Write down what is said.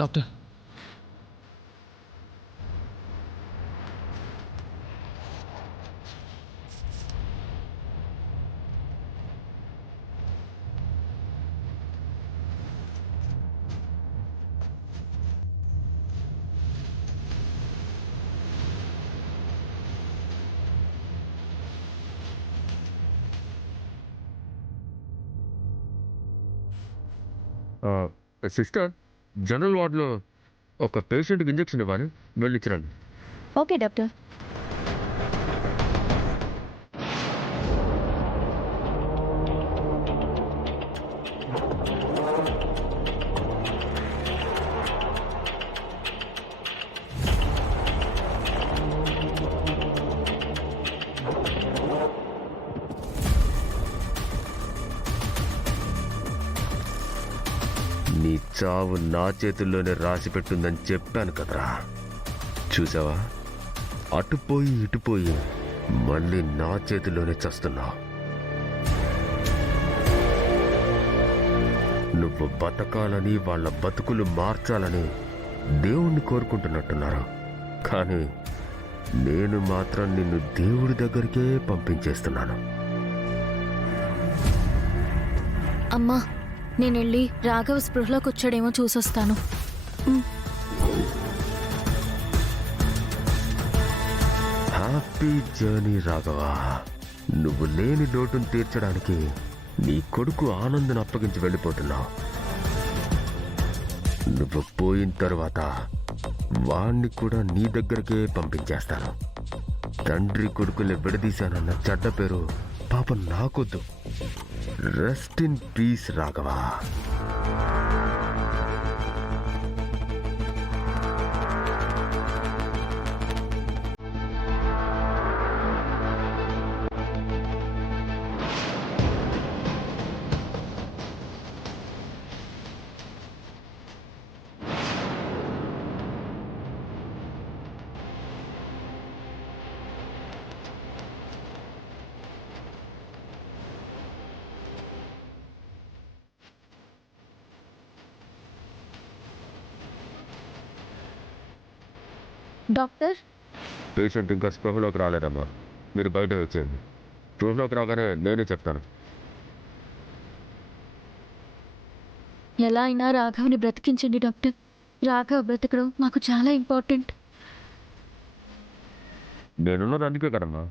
Doctor sister, general వార్డులో ఒక పేషెంట్కి ఇంజెక్షన్ ఇవ్వాలి, వెళ్ళిచ్చిరండి. Okay doctor. నీ చావు నా చేతుల్లోనే రాసి పెట్టుందని చెప్పాను కదరా. చూసావా, అటుపోయి ఇటుపోయి మళ్ళీ నా చేతుల్లోనే చస్తున్నావు. నువ్వు బతకాలని, వాళ్ళ బతుకులు మార్చాలని దేవుణ్ణి కోరుకుంటున్నట్టున్నారు. కానీ నేను మాత్రం నిన్ను దేవుడి దగ్గరికే పంపించేస్తున్నాను. అమ్మా, నేను వెళ్ళి రాఘవ స్పృహలోకి వచ్చాడేమో చూసొస్తాను. Happy journey Raghava. నువ్వు లేని లోటును తీర్చడానికి నీ కొడుకు ఆనందను అప్పగించి వెళ్ళిపోతున్నావు. నువ్వు పోయిన తర్వాత వాణ్ణి కూడా నీ దగ్గరకే పంపించేస్తాను. తండ్రి కొడుకుల్ని విడదీశానన్న చెడ్డ పేరు పాపం నాకొద్దు. Rest in peace Raghava. Doctor, patient ఇంకా స్పృహలోకి రాలేదమ్మా, మీరు బయట వచ్చేయండి. స్పృహలోకి రాగానే నేనే చెప్తాను. ఎలా అయినా రాఘవ్ని బ్రతికించండి డాక్టర్. రాఘవ్ బ్రతకడం మాకు చాలా ఇంపార్టెంట్. నేనున్నది అందుకే కదమ్మా.